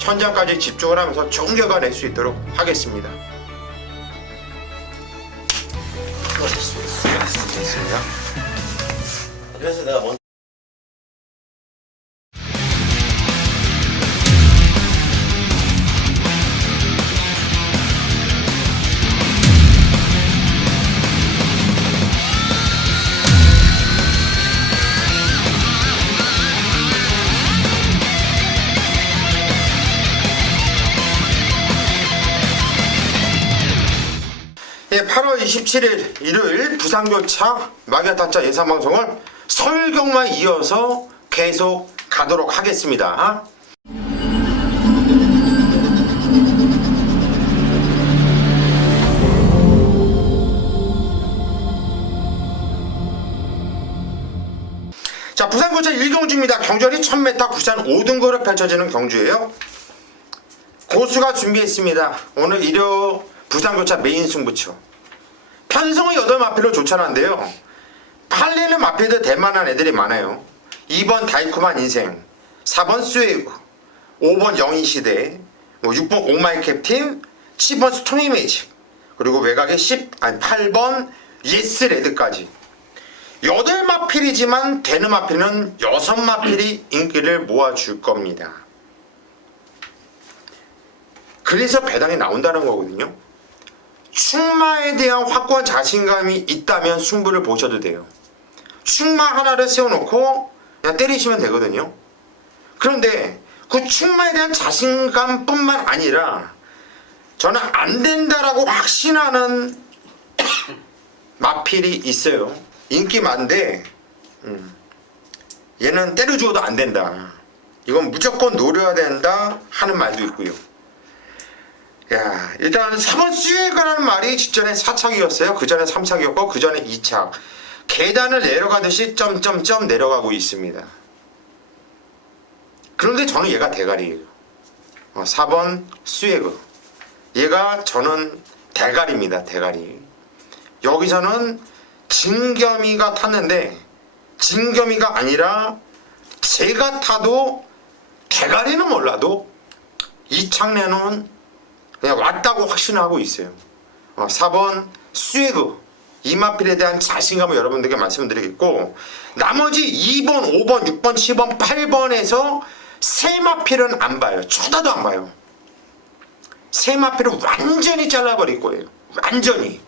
현장까지 집중을 하면서 좋은 결과 낼 수 있도록 하겠습니다. 수고하셨습니다. 그래서 내가 먼저 예, 8월 27일 일요일 부산교차 마기아 타자 예상 방송을 서울 경마에 이어서 계속 가도록 하겠습니다. 자, 부산교차 1경주입니다. 경전이 1000m 구산 5등급으로 펼쳐지는 경주예요. 고수가 준비했습니다. 오늘 일요 부산교차 메인 승부처. 편성은 8마필로 조찬한데요. 8레는 마필들 대만한 애들이 많아요. 2번 다이코만 인생, 4번 스웨이브, 5번 영희시대, 6번 오마이 캡틴, 10번 스토미 매직, 그리고 외곽에 8번 예스 레드까지 8마필이지만 되는 마필은 6마필이 인기를 모아줄 겁니다. 그래서 배당이 나온다는 거거든요. 충마에 대한 확고한 자신감이 있다면 승부를 보셔도 돼요. 충마 하나를 세워놓고 그냥 때리시면 되거든요. 그런데 그 충마에 대한 자신감뿐만 아니라 저는 안 된다라고 확신하는 마필이 있어요. 인기 많은데 얘는 때려 죽어도 안 된다. 이건 무조건 노려야 된다 하는 말도 있고요. 야, 일단 4번 스웨이가라는 말이 직전에 4착이었어요. 그 전에 3착이었고 그 전에 2착. 계단을 내려가듯이 점점점 내려가고 있습니다. 그런데 저는 얘가 대가리예요. 4번 스웨그. 얘가 저는 대가리입니다. 대가리. 여기서는 진겸이가 탔는데 진겸이가 아니라 제가 타도 대가리는 몰라도 2착 내놓은 그냥 왔다고 확신하고 있어요. 4번 스웨그. 이 마필에 대한 자신감을 여러분들에게 말씀드리겠고, 나머지 2번, 5번, 6번, 10번, 8번에서 세 마필은 안 봐요. 쳐다도 안 봐요. 세 마필을 완전히 잘라버릴 거예요. 완전히.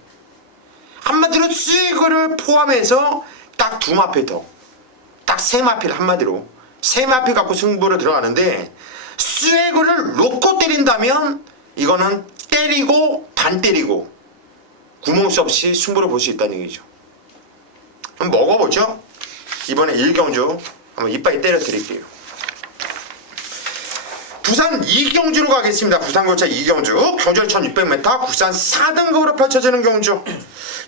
한마디로 스웨그를 포함해서 딱 2마필 더. 딱 3마필 한마디로. 3마필 갖고 승부를 들어가는데, 스웨그를 놓고 때린다면 이거는 때리고 반 때리고 구멍 수 없이 승부를 볼 수 있다는 얘기죠. 한번 먹어보죠. 이번에 1경주 한번 이빨 때려 드릴게요. 부산 2경주로 가겠습니다. 부산교차 2경주 경주의 1600m 구산 4등급으로 펼쳐지는 경주.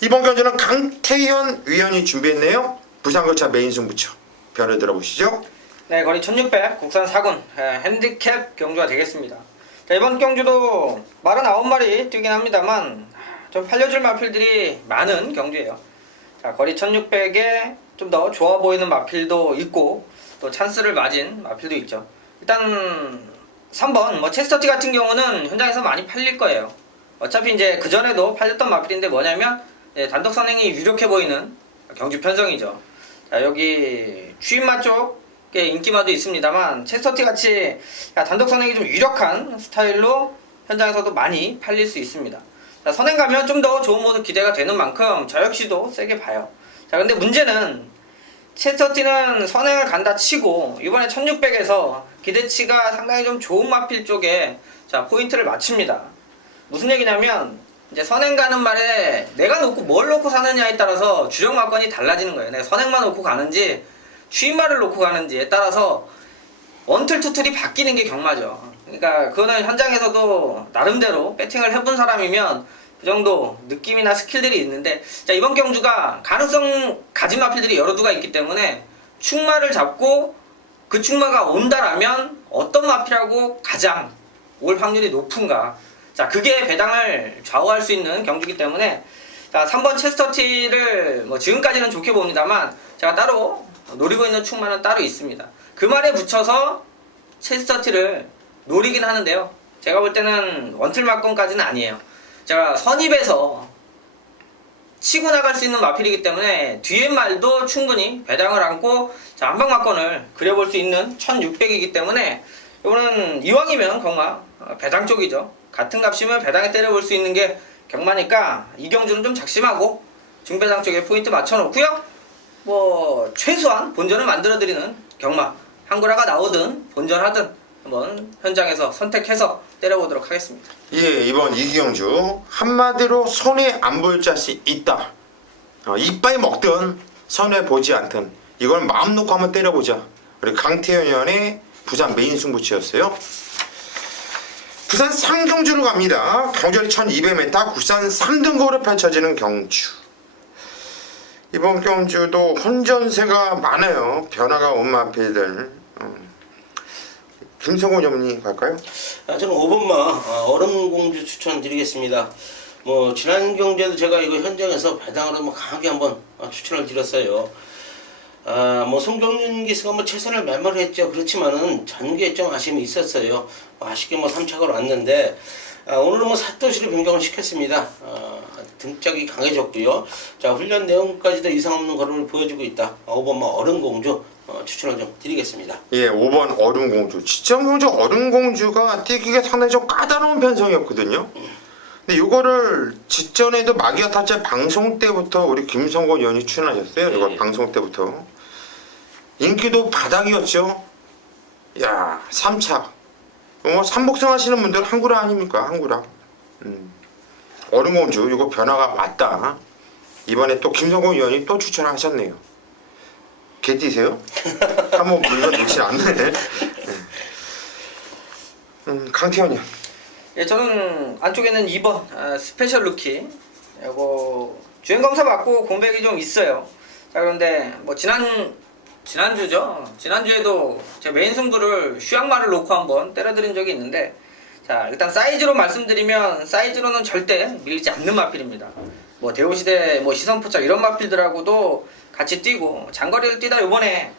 이번 경주는 강태현 위원이 준비했네요. 부산교차 메인 승부처 변을 들어보시죠. 네, 거리 1600 국산 4군 핸디캡 경주가 되겠습니다. 자, 이번 경주도 말은 9마리 뛰긴 합니다만 좀 팔려줄 마필들이 많은 경주예요. 자, 거리 1600에 좀 더 좋아 보이는 마필도 있고 또 찬스를 맞은 마필도 있죠. 일단 3번 체스터티 같은 경우는 현장에서 많이 팔릴 거예요. 어차피 이제 그 전에도 팔렸던 마필인데 뭐냐면 단독 선행이 유력해 보이는 경주 편성이죠. 자, 여기 주인마 쪽에 인기마도 있습니다만 체스터티 같이 단독 선행이 좀 유력한 스타일로 현장에서도 많이 팔릴 수 있습니다. 자, 선행 가면 좀 더 좋은 모습 기대가 되는 만큼 저 역시도 세게 봐요. 자, 근데 문제는 체스터티는 선행을 간다 치고 이번에 1600에서 기대치가 상당히 좀 좋은 마필 쪽에 자 포인트를 맞춥니다. 무슨 얘기냐면 이제 선행 가는 말에 내가 놓고 뭘 놓고 사느냐에 따라서 주력 막건이 달라지는 거예요. 내가 선행만 놓고 가는지 추인말을 놓고 가는지에 따라서 원틀투틀이 바뀌는 게 경마죠. 그러니까 그거는 현장에서도 나름대로 배팅을 해본 사람이면 그 정도 느낌이나 스킬들이 있는데, 자, 이번 경주가 가능성 가진 마필들이 여러 두가 있기 때문에 충마를 잡고 그 충마가 온다라면 어떤 마필하고 가장 올 확률이 높은가. 자, 그게 배당을 좌우할 수 있는 경주기 때문에 자, 3번 체스터티를 뭐 지금까지는 좋게 봅니다만 제가 따로 노리고 있는 충만은 따로 있습니다. 그 말에 붙여서 체스터티를 노리긴 하는데요. 제가 볼 때는 원틀막건까지는 아니에요. 제가 선입에서 치고 나갈 수 있는 마필이기 때문에 뒤에 말도 충분히 배당을 안고 자, 한방막건을 그려볼 수 있는 1600이기 때문에 이거는 이왕이면 경마 배당 쪽이죠. 같은 값이면 배당에 때려볼 수 있는 게 경마니까 이 경주는 좀 작심하고 중배당 쪽에 포인트 맞춰놓고요. 뭐 최소한 본전을 만들어드리는 경마 한구라가 나오든 본전하든 한번 현장에서 선택해서 때려보도록 하겠습니다. 예, 이번 이경주 한마디로 손에 안 볼 자신 있다. 이빨 먹든 손에 보지 않든 이걸 마음 놓고 한번 때려보자. 우리 강태현 의원의 부산 메인 승부치였어요. 부산 상경주로 갑니다. 경절이 1200m 국산 3등급으로 펼쳐지는 경주. 이번 경주도 혼전세가 많아요. 변화가 온 마필들. 김성훈 전문의 갈까요? 저는 5번마 얼음공주 추천드리겠습니다. 뭐 지난 경주에도 제가 이거 현장에서 배당으로 뭐 강하게 한번 추천을 드렸어요. 뭐 송정윤 기수가 뭐 최선을 맺말했죠. 그렇지만은 전개에 좀 아쉬움이 있었어요. 아쉽게 뭐 3착으로 왔는데 오늘은 뭐 사토시로 변경을 시켰습니다. 등짝이 강해졌고요. 자, 훈련 내용까지도 이상 없는 걸음을 보여주고 있다. 5번마 얼음공주 추천을 좀 드리겠습니다. 예, 5번 얼음공주. 지정경주 얼음공주가 뛰기가 상당히 좀 까다로운 편성이었거든요. 근데 이거를 직전에도 마기아 타짜 방송 때부터 우리 김성곤 의원이 출연하셨어요. 이거 방송 때부터. 인기도 바닥이었죠. 야, 3차. 삼복승 하시는 분들 한구라 아닙니까? 한구라. 얼음공주 이거 변화가 왔다. 이번에 또 김성곤 의원이 또 추천하셨네요. 개띠세요? 한번 물건 놓지 않네. 강태현이요. 예, 저는 안쪽에는 2번 스페셜 루키. 이거 주행 검사 받고 공백이 좀 있어요. 자, 그런데 뭐 지난주죠. 지난주에도 제 메인 승부를 슈양마를 놓고 한번 때려드린 적이 있는데 자, 일단 사이즈로 말씀드리면 사이즈로는 절대 밀리지 않는 마필입니다. 뭐 대우시대 뭐 시선포착 이런 마필들하고도 같이 뛰고 장거리를 뛰다 요번에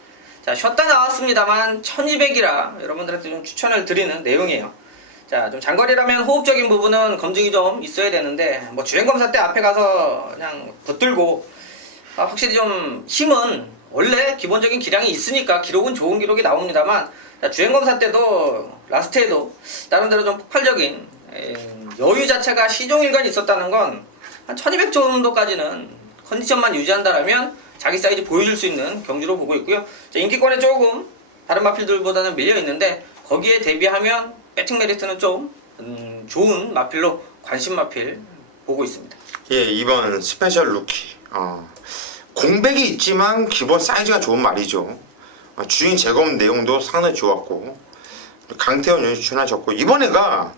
자, 쉬었다 나왔습니다만 1200이라 여러분들한테 좀 추천을 드리는 내용이에요. 자, 좀 장거리라면 호흡적인 부분은 검증이 좀 있어야 되는데 뭐 주행검사 때 앞에 가서 그냥 붙들고 확실히 좀 힘은 원래 기본적인 기량이 있으니까 기록은 좋은 기록이 나옵니다만 자, 주행검사 때도 라스트에도 나름대로 좀 폭발적인 여유 자체가 시종일관 있었다는 건 한 1200 정도까지는 컨디션만 유지한다라면 자기 사이즈 보여줄 수 있는 경주로 보고 있고요. 자, 인기권에 조금 다른 마필들보다는 밀려 있는데 거기에 대비하면 배팅 메리트는 좀 좋은 마필로 관심 마필 보고 있습니다. 예, 이번 스페셜 루키. 공백이 있지만 기본 사이즈가 좋은 말이죠. 주인 재검 내용도 상당히 좋았고 강태현 의원이 추천하셨고 이번에가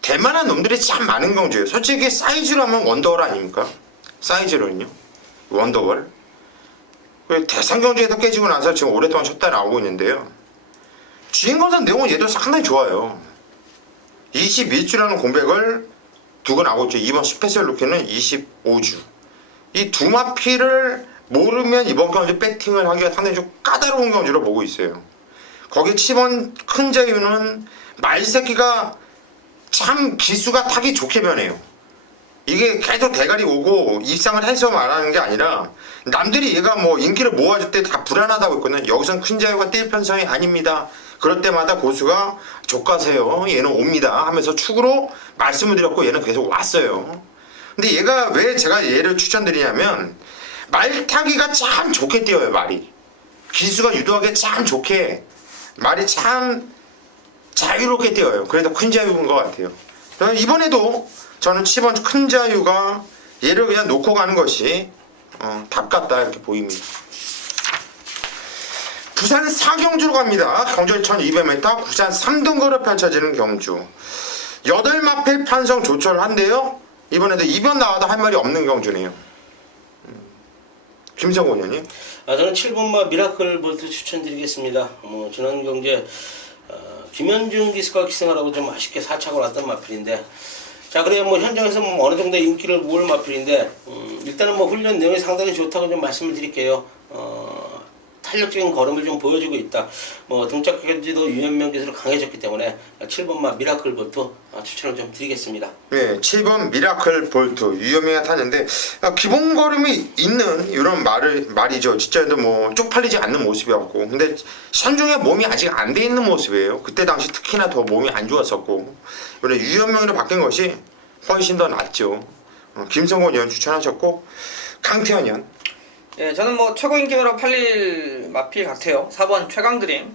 대만한 놈들이 참 많은 경주예요. 솔직히 사이즈로 하면 원더월 아닙니까? 사이즈로는요. 원더월. 대상 경주에서 깨지고 나서 지금 오랫동안 쉬었다 나오고 있는데요. 주인검사 내용은 얘도 상당히 좋아요. 21주라는 공백을 두고 나오고 있죠. 이번 스페셜 루키는 25주. 이 두 마피를 모르면 이번 경주 배팅을 하기가 상당히 좀 까다로운 경주로 보고 있어요. 거기 10원 큰 자유는 말새끼가 참 기수가 타기 좋게 변해요. 이게 계속 대가리 오고 입상을 해서 말하는 게 아니라 남들이 얘가 뭐 인기를 모아줄 때 다 불안하다고 했거든요. 여기선 큰 자유가 뛸 편성이 아닙니다. 그럴 때마다 고수가 족가세요. 얘는 옵니다 하면서 축으로 말씀을 드렸고 얘는 계속 왔어요. 근데 얘가 왜 제가 얘를 추천드리냐면 말 타기가 참 좋게 뛰어요. 말이 기수가 유도하기 참 좋게 말이 참 자유롭게 뛰어요. 그래서 큰 자유인 것 같아요. 이번에도 저는 10원 큰 자유가 얘를 그냥 놓고 가는 것이 답 같다 이렇게 보입니다. 부산 사경주로 갑니다. 경절 1200m 부산 3등급으로 펼쳐지는 경주. 8마필 판성 조철을 한대요. 이번에도 2변 나와도 할 말이 없는 경주네요. 김성훈 의원님. 저는 7번마 미라클 볼트 추천드리겠습니다. 지난 경주에 김현중 기수가 기승을 하고 좀 아쉽게 사착을 왔던 마필인데, 자 그래요 뭐 현장에서 뭐 어느 정도 인기를 모을 마필인데, 일단은 뭐 훈련 내용이 상당히 좋다고 좀 말씀을 드릴게요. 탄력적인 걸음을 좀 보여주고 있다. 뭐 등짝까지도 유연명 기술로 강해졌기 때문에 7번마 미라클 볼트 추천을 좀 드리겠습니다. 네, 7번 미라클 볼트 유효명이 탔는데 기본 걸음이 있는 이런 말이죠. 진짜도 뭐 쪽팔리지 않는 모습이었고, 근데 선중의 몸이 아직 안 돼 있는 모습이에요. 그때 당시 특히나 더 몸이 안 좋았었고, 이번에 유효명으로 바뀐 것이 훨씬 더 낫죠. 김성곤 의원 추천하셨고, 강태현 의원. 예, 저는 뭐 최고 인기로 팔릴 마필 같아요. 4번 최강드림.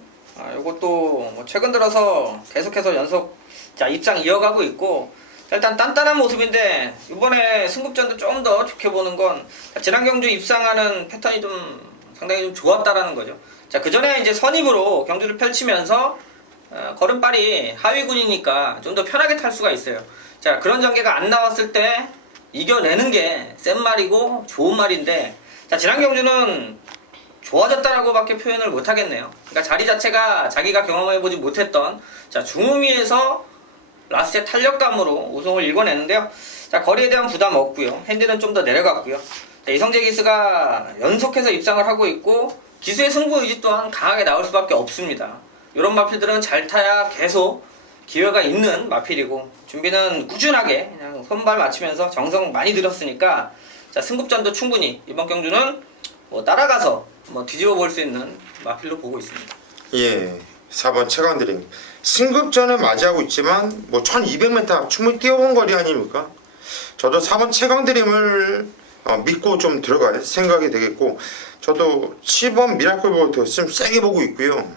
이것도 뭐 최근 들어서 계속해서 연속 입상 이어가고 있고, 일단 단단한 모습인데 이번에 승급전도 좀 더 좋게 보는 건 지난 경주 입상하는 패턴이 좀 상당히 좀 좋았다라는 거죠. 자, 그 전에 이제 선입으로 경주를 펼치면서 걸음발이 하위군이니까 좀 더 편하게 탈 수가 있어요. 자, 그런 전개가 안 나왔을 때 이겨내는 게 센 말이고 좋은 말인데, 자, 지난 경주는 좋아졌다라고밖에 표현을 못 하겠네요. 그러니까 자리 자체가 자기가 경험해보지 못했던 중후미에서 라스트의 탄력감으로 우승을 일궈내는데요. 자, 거리에 대한 부담 없고요. 핸들은 좀 더 내려갔고요. 자, 이성재 기수가 연속해서 입상을 하고 있고, 기수의 승부 의지 또한 강하게 나올 수밖에 없습니다. 이런 마필들은 잘 타야 계속 기회가 있는 마필이고, 준비는 꾸준하게 그냥 손발 맞추면서 정성 많이 들였으니까, 자, 승급전도 충분히 이번 경주는 뭐 따라가서 뭐 뒤집어 볼 수 있는 마필로 보고 있습니다. 예, 4번 최강드림. 승급전을 맞이하고 있지만 뭐 1200m 충분히 뛰어본 거리 아닙니까? 저도 4번 최강드림을 믿고 좀 들어갈 생각이 되겠고, 저도 7번 미라클 볼트 좀 세게 보고 있고요.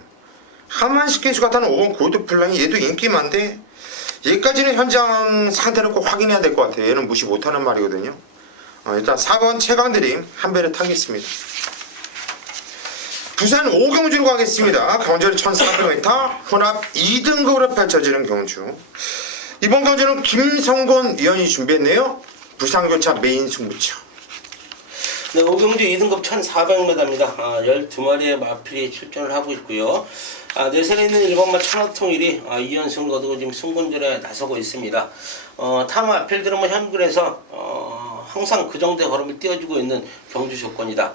하만식 기수가 타는 5번 골드플랑이 얘도 인기 많은데, 얘까지는 현장 상태를 꼭 확인해야 될 것 같아요. 얘는 무시 못하는 말이거든요. 일단 4번 최강드림 한 배를 타겠습니다. 부산 5경주로 가겠습니다. 경주는 1400m 혼합 2등급으로 펼쳐지는 경주. 이번 경주는 김성곤 위원이 준비했네요. 부산교차 메인 승부처. 네, 5경주 2등급 1400m입니다. 12마리의 마필이 출전을 하고 있고요. 내선에 있는 1번마 천하통일이 2연승 거두고 지금 승군전에 나서고 있습니다. 타 마필들은 뭐 현근에서 항상 그 정도의 걸음을 띄워주고 있는 경주 조건이다.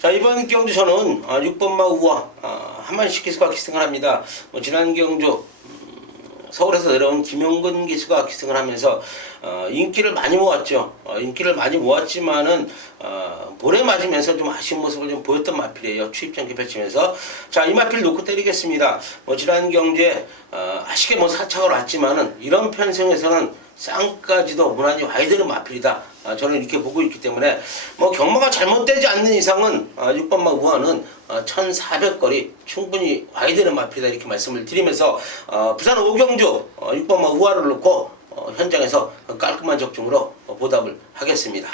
자, 이번 경주 저는 6번마 우와 한만식 기수가 기승을 합니다. 지난 경주 서울에서 내려온 김용근 기수가 기승을 하면서 인기를 많이 모았죠. 인기를 많이 모았지만은 볼에 맞으면서 좀 아쉬운 모습을 좀 보였던 마필이에요. 추입전기 펼치면서. 자, 이 마필 놓고 때리겠습니다. 지난 경주에 아쉽게 사착을 왔지만은 이런 편성에서는 쌍까지도 무난히 와야 되는 마필이다. 저는 이렇게 보고 있기 때문에 경마가 잘못되지 않는 이상은 6번마 우아는 1400거리 충분히 와야 되는 마필이다, 이렇게 말씀을 드리면서 부산 5경주 6번마 우아를 놓고 현장에서 깔끔한 적중으로 보답을 하겠습니다.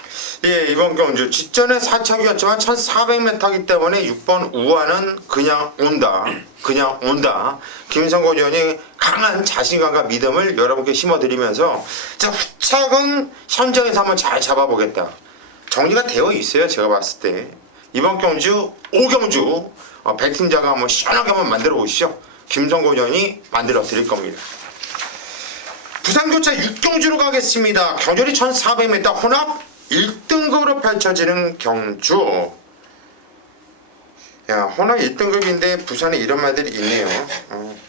예, 이번 경주 직전에 사착이었지만 1400m이기 때문에 6번 우아는 그냥 온다. 그냥 온다. 김성곤 의원이 강한 자신감과 믿음을 여러분께 심어드리면서, 자, 후착은 현장에서 한번 잘 잡아보겠다. 정리가 되어 있어요. 제가 봤을 때 이번 경주 5경주 배팅자가 한번 시원하게 한번 만들어 보시죠. 김성곤 의원이 만들어 드릴 겁니다. 부산교차 6경주로 가겠습니다. 경주리 1400m 혼합 1등급으로 펼쳐지는 경주. 야, 혼합 1등급인데 부산에 이런 말들이 있네요.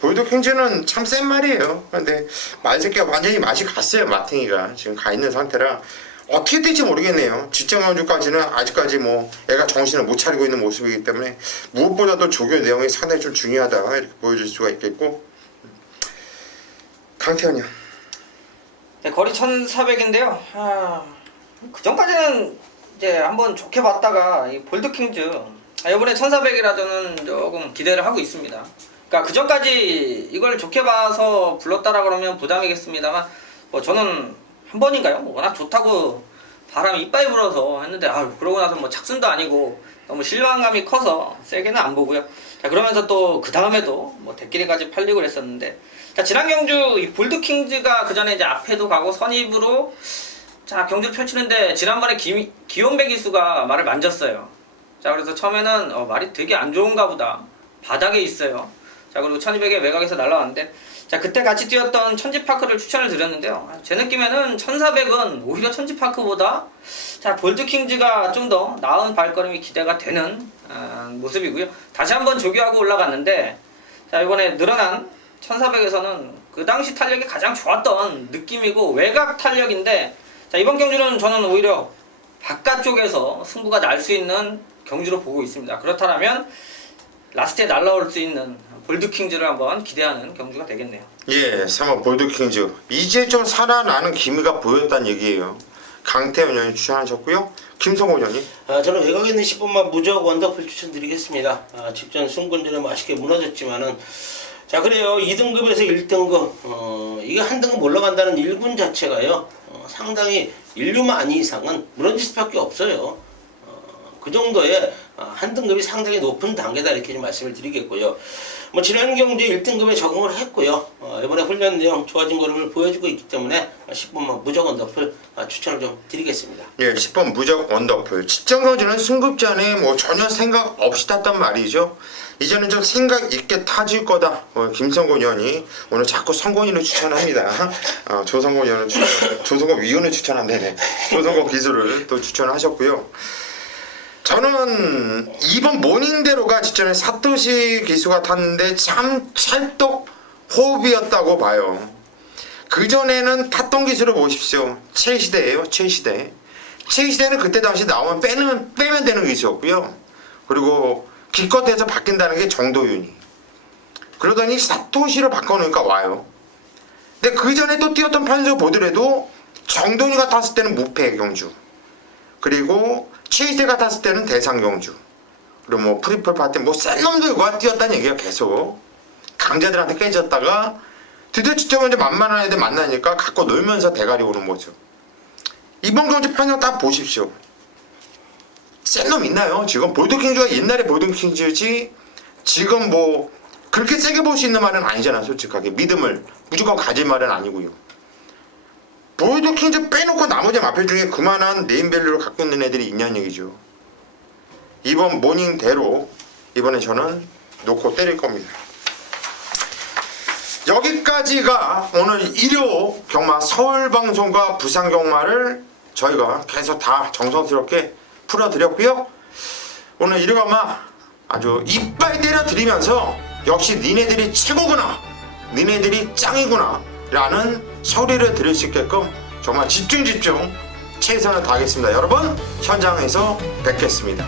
볼드킹즈는 참 센 말이에요. 그런데 말새끼가 완전히 맛이 갔어요. 마탱이가 지금 가 있는 상태라 어떻게 될지 모르겠네요. 직전 경주까지는 아직까지 애가 정신을 못 차리고 있는 모습이기 때문에 무엇보다도 조교 내용이 상당히 좀 중요하다, 이렇게 보여줄 수가 있겠고. 강태현이요. 네, 거리 1400인데요. 그 전까지는 이제 한번 좋게 봤다가 이 볼드킹즈 이번에 1400이라 저는 조금 기대를 하고 있습니다. 그러니까 그 전까지 이걸 좋게 봐서 불렀다라 그러면 부담이겠습니다만, 저는 한 번인가요? 워낙 좋다고 바람이 이빠이 불어서 했는데, 그러고 나서 착순도 아니고 너무 실망감이 커서 세게는 안 보고요. 자, 그러면서 또 그 다음에도 대끼리까지 팔리고 그랬었는데, 자, 지난 경주 이 볼드킹즈가 그 전에 이제 앞에도 가고 선입으로 자 경주를 펼치는데, 지난번에 기온배 기수가 말을 만졌어요. 자, 그래서 처음에는 말이 되게 안 좋은가 보다, 바닥에 있어요. 자 그리고 1200에 외곽에서 날라왔는데 자 그때 같이 뛰었던 천지파크를 추천을 드렸는데요. 제 느낌에는 1400은 오히려 천지파크보다 자 볼드킹즈가 좀 더 나은 발걸음이 기대가 되는 모습이고요. 다시 한번 조기하고 올라갔는데 자 이번에 늘어난 1400에서는 그 당시 탄력이 가장 좋았던 느낌이고 외곽 탄력인데 자 이번 경주는 저는 오히려 바깥쪽에서 승부가 날 수 있는 경주로 보고 있습니다. 그렇다면 라스트에 날라올 수 있는 볼드킹즈를 한번 기대하는 경주가 되겠네요. 예, 3번 볼드킹즈. 이제 좀 살아나는 기미가 보였다는 얘기예요. 강태현 의원이 추천하셨고요. 김성호 의원이. 저는 외곽에 있는 10번만 무적 원더풀 추천드리겠습니다. 직전 승군전에 맛있게 무너졌지만은 자 그래요. 2등급에서 1등급 이게 한 등급 올라간다는 1군 자체가요 상당히 인류만 이상은 무너질 수밖에 없어요. 그 정도의 한 등급이 상당히 높은 단계다 이렇게 좀 말씀을 드리겠고요. 뭐 지난 경주에 1등급에 적응을 했고요. 이번에 훈련 내용 좋아진 걸음을 보여주고 있기 때문에 10번만 무적 원더풀 추천을 좀 드리겠습니다. 예, 10번 무적 원더풀. 직전 경주는 승급전에 뭐 전혀 생각 없이 탔단 말이죠. 이제는 좀 생각 있게 타질 거다. 김성곤 의원이 오늘 자꾸 성곤이를 추천합니다. 조성곤 의원을 조성곤 위원을 추천한다네. 조성곤 기수를 또 추천하셨고요. 저는 2번 모닝대로가 직전에 사토시 기수가 탔는데 참 찰떡 호흡이었다고 봐요. 그전에는 탔던 기수를 보십시오. 최시대예요. 최시대. 최시대는 그때 당시 나오면 빼면 되는 기수였고요. 그리고 기껏해서 바뀐다는 게 정도윤이. 그러더니 사토시를 바꿔놓으니까 와요. 근데 그전에 또 뛰었던 편에서 보더라도 정도윤이가 탔을 때는 무패 경주. 그리고 최희세가 탔을 때는 대상 경주. 그리고 뭐 프리플 파티 뭐 센 놈들과 뛰었다는 얘기가 계속 강자들한테 깨졌다가 드디어 직접 이제 만만한 애들 만나니까 갖고 놀면서 대가리 오는 모습. 이번 경주 편성 딱 보십시오. 센 놈 있나요? 지금 볼드킹즈가 옛날에 볼드킹즈지 지금 뭐 그렇게 세게 볼 수 있는 말은 아니잖아. 솔직하게 믿음을 무조건 가질 말은 아니고요. 볼드킹즈 빼놓고 나머지 마필 중에 그만한 네임밸류를 갖고 있는 애들이 있냐는 얘기죠. 이번 모닝대로 이번에 저는 놓고 때릴 겁니다. 여기까지가 오늘 일요 경마 서울방송과 부산경마를 저희가 계속 다 정성스럽게 풀어드렸고요. 오늘 일요 경마 아주 이빨 때려드리면서 역시 니네들이 최고구나, 니네들이 짱이구나 라는 소리를 들을 수 있게끔 정말 집중 최선을 다하겠습니다. 여러분 현장에서 뵙겠습니다.